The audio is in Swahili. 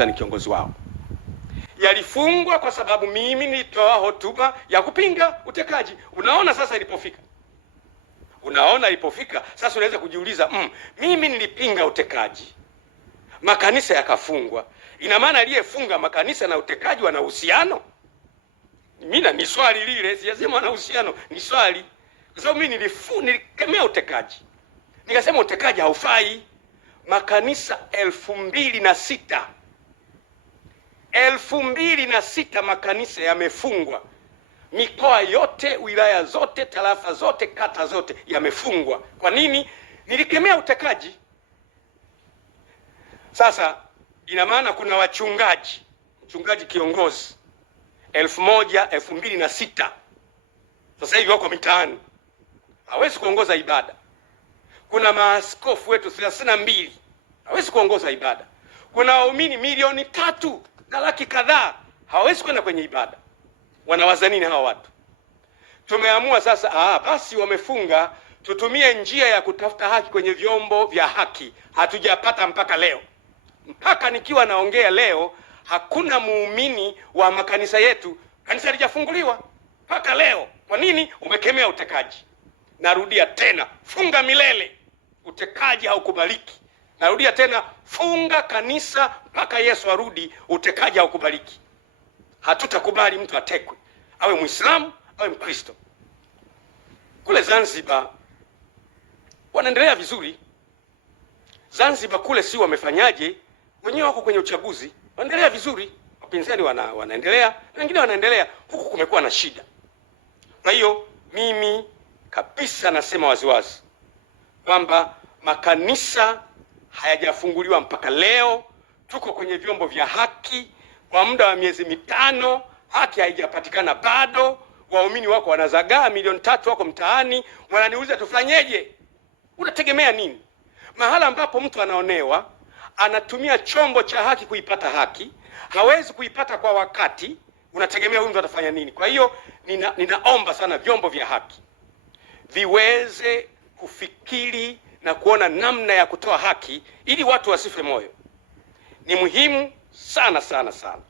nazungumza ni kiongozi wao. Yalifungwa kwa sababu mimi nilitoa hotuba ya kupinga utekaji. Unaona sasa ilipofika. Sasa unaweza kujiuliza, mimi nilipinga utekaji, makanisa yakafungwa. Ina maana aliyefunga makanisa na utekaji wana uhusiano? Mimi ni swali lile, sijasema wana uhusiano, ni swali. Kwa sababu mimi nilikemea utekaji. Nikasema utekaji haufai. Makanisa 2006 makanisa yamefungwa. Mikoa yote, wilaya zote, tarafa zote, kata zote yamefungwa. Kwa nini? Nilikemea utekaji. Sasa ina maana kuna wachungaji kiongozi 2006 sasa hivi wako mitaani, hawezi kuongoza ibada. Kuna maaskofu wetu 32 hawezi kuongoza ibada. Kuna waumini 3 na laki kadhaa hawezi kwenda kwenye ibada. Wanawaza nini hawa watu? Tumeamua sasa, basi wamefunga, tutumie njia ya kutafuta haki kwenye vyombo vya haki. Hatujapata mpaka leo. Mpaka nikiwa naongea leo, hakuna muumini wa makanisa yetu, kanisa halijafunguliwa mpaka leo. Kwa nini? Umekemea utekaji. Narudia tena, funga milele, utekaji haukubaliki. Narudia tena, funga kanisa mpaka Yesu arudi, utekaji haukubaliki. Hatutakubali mtu atekwe, awe Muislamu awe Mkristo. Kule Zanzibar wanaendelea vizuri. Zanzibar kule si wamefanyaje? Wenyewe wako kwenye uchaguzi, wanaendelea vizuri. Wapinzani wanaendelea, na wengine wanaendelea. Huku kumekuwa na shida. Kwa hiyo mimi kabisa nasema waziwazi kwamba makanisa hayajafunguliwa mpaka leo. Tuko kwenye vyombo vya haki kwa muda wa miezi 5, haki haijapatikana bado. Waumini wako wanazagaa 3 wako mtaani, wananiuliza tufanyeje? Unategemea nini? Mahala ambapo mtu anaonewa, anatumia chombo cha haki kuipata haki, hawezi kuipata kwa wakati, unategemea huyu mtu atafanya nini? Kwa hiyo ninaomba sana vyombo vya haki viweze kufikiri na kuona namna ya kutoa haki ili watu wasife moyo. Ni muhimu sana sana sana.